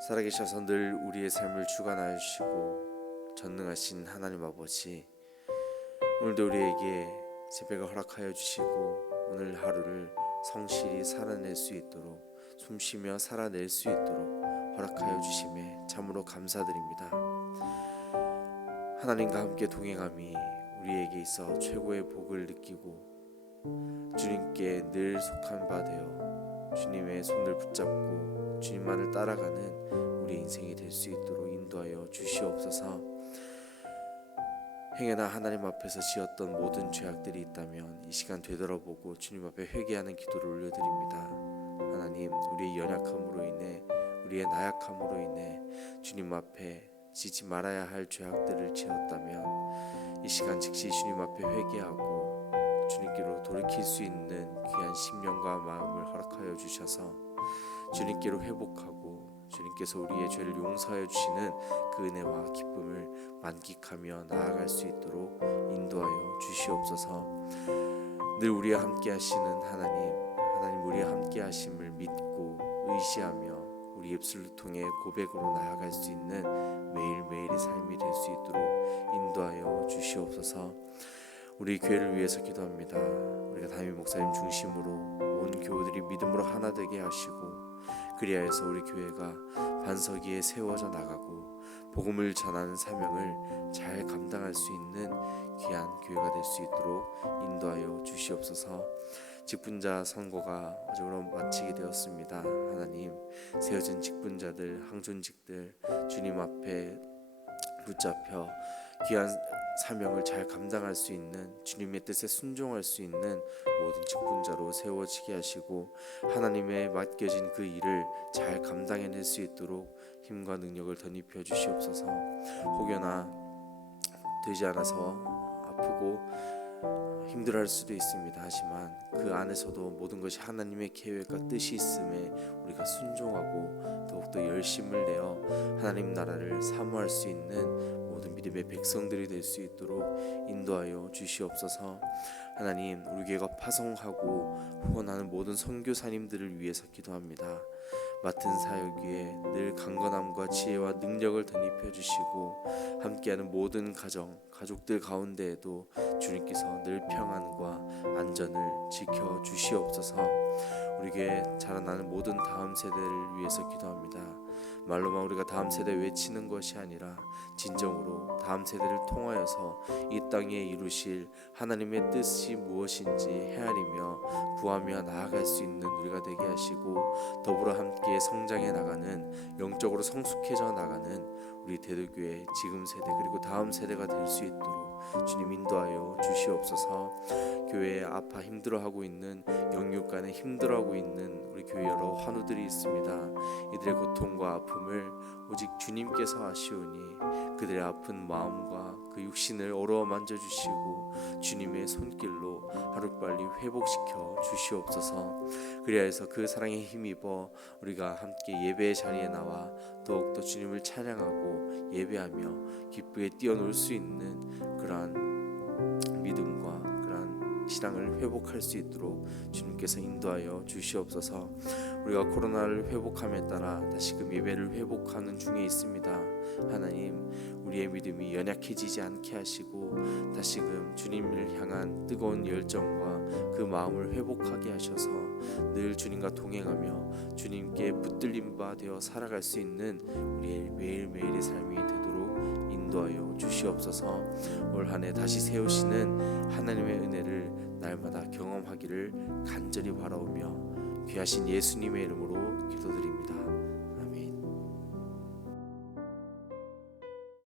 살아계셔서 늘 우리의 삶을 주관하여 주시고 전능하신 하나님 아버지 오늘도 우리에게 새벽을 허락하여 주시고 오늘 하루를 성실히 살아낼 수 있도록 숨쉬며 살아낼 수 있도록 허락하여 주심에 참으로 감사드립니다. 하나님과 함께 동행함이 우리에게 있어 최고의 복을 느끼고 주님께 늘 속한 바 되어 주님의 손을 붙잡고 주님만을 따라가는 우리 인생이 될 수 있도록 인도하여 주시옵소서. 행여나 하나님 앞에서 지었던 모든 죄악들이 있다면 이 시간 되돌아보고 주님 앞에 회개하는 기도를 올려드립니다. 하나님, 우리의 연약함으로 인해 우리의 나약함으로 인해 주님 앞에 지지 말아야 할 죄악들을 지었다면 이 시간 즉시 주님 앞에 회개하고 주님께로 돌이킬 수 있는 귀한 심령과 마음을 허락하여 주셔서 주님께로 회복하고 주님께서 우리의 죄를 용서하여 주시는 그 은혜와 기쁨을 만끽하며 나아갈 수 있도록 인도하여 주시옵소서. 늘 우리와 함께 하시는 하나님, 하나님 우리와 함께 하심을 믿고 의지하며 우리 입술을 통해 고백으로 나아갈 수 있는 매일매일의 삶이 될 수 있도록 인도하여 주시옵소서. 우리 교회를 위해서 기도합니다. 우리가 담임 목사님 중심으로 온 교우들이 믿음으로 하나 되게 하시고 그리하여서 우리 교회가 반석 위에 세워져 나가고 복음을 전하는 사명을 잘 감당할 수 있는 귀한 교회가 될 수 있도록 인도하여 주시옵소서. 직분자 선거가 어제로 마치게 되었습니다. 하나님 세워진 직분자들 항존직들 주님 앞에 붙잡혀 귀한 사명을 잘 감당할 수 있는 주님의 뜻에 순종할 수 있는 모든 직분자로 세워지게 하시고 하나님의 맡겨진 그 일을 잘 감당해낼 수 있도록 힘과 능력을 덧입혀 주시옵소서. 혹여나 되지 않아서 아프고 힘들어할 수도 있습니다. 하지만 그 안에서도 모든 것이 하나님의 계획과 뜻이 있음에 우리가 순종하고 더욱더 열심을 내어 하나님 나라를 사모할 수 있는 모든 믿음의 백성들이 될 수 있도록 인도하여 주시옵소서. 하나님, 우리 교회가 파송하고 후원하는 모든 선교사님들을 위해서 기도합니다. 맡은 사역 위에 늘 강건함과 지혜와 능력을 덧입혀 주시고 함께하는 모든 가정, 가족들 가운데에도 주님께서 늘 평안과 안전을 지켜 주시옵소서. 우리 교회 자라나는 모든 다음 세대를 위해서 기도합니다. 말로만 우리가 다음 세대 외치는 것이 아니라 진정으로 다음 세대를 통하여서 이 땅에 이루실 하나님의 뜻이 무엇인지 헤아리며 구하며 나아갈 수 있는 우리가 되게 하시고 더불어 함께 성장해 나가는 영적으로 성숙해져 나가는 우리 대도교회 지금 세대 그리고 다음 세대가 될 수 있도록 주님 인도하여 주시옵소서. 교회에 아파 힘들어하고 있는 영육간에 힘들어하고 있는 우리 교회 여러 환우들이 있습니다. 이들의 고통과 아픔을 오직 주님께서 아시오니 그들의 아픈 마음과 그 육신을 어루어 만져 주시고 주님의 손길로 하루빨리 회복시켜 주시옵소서. 그리하여서 그 사랑에 힘입어 우리가 함께 예배의 자리에 나와 더욱더 주님을 찬양하고 예배하며 기쁘게 뛰어놀 수 있는 그러한 신앙을 회복할 수 있도록 주님께서 인도하여 주시옵소서. 우리가 코로나를 회복함에 따라 다시금 예배를 회복하는 중에 있습니다. 하나님, 우리의 믿음이 연약해지지 않게 하시고 다시금 주님을 향한 뜨거운 열정과 그 마음을 회복하게 하셔서 늘 주님과 동행하며 주님께 붙들림 바 되어 살아갈 수 있는 우리의 매일매일의 삶이 주시옵소서. 올 한 해 다시 세우시는 하나님의 은혜를 날마다 경험하기를 간절히 바라오며 귀하신 예수님의 이름으로 기도드립니다.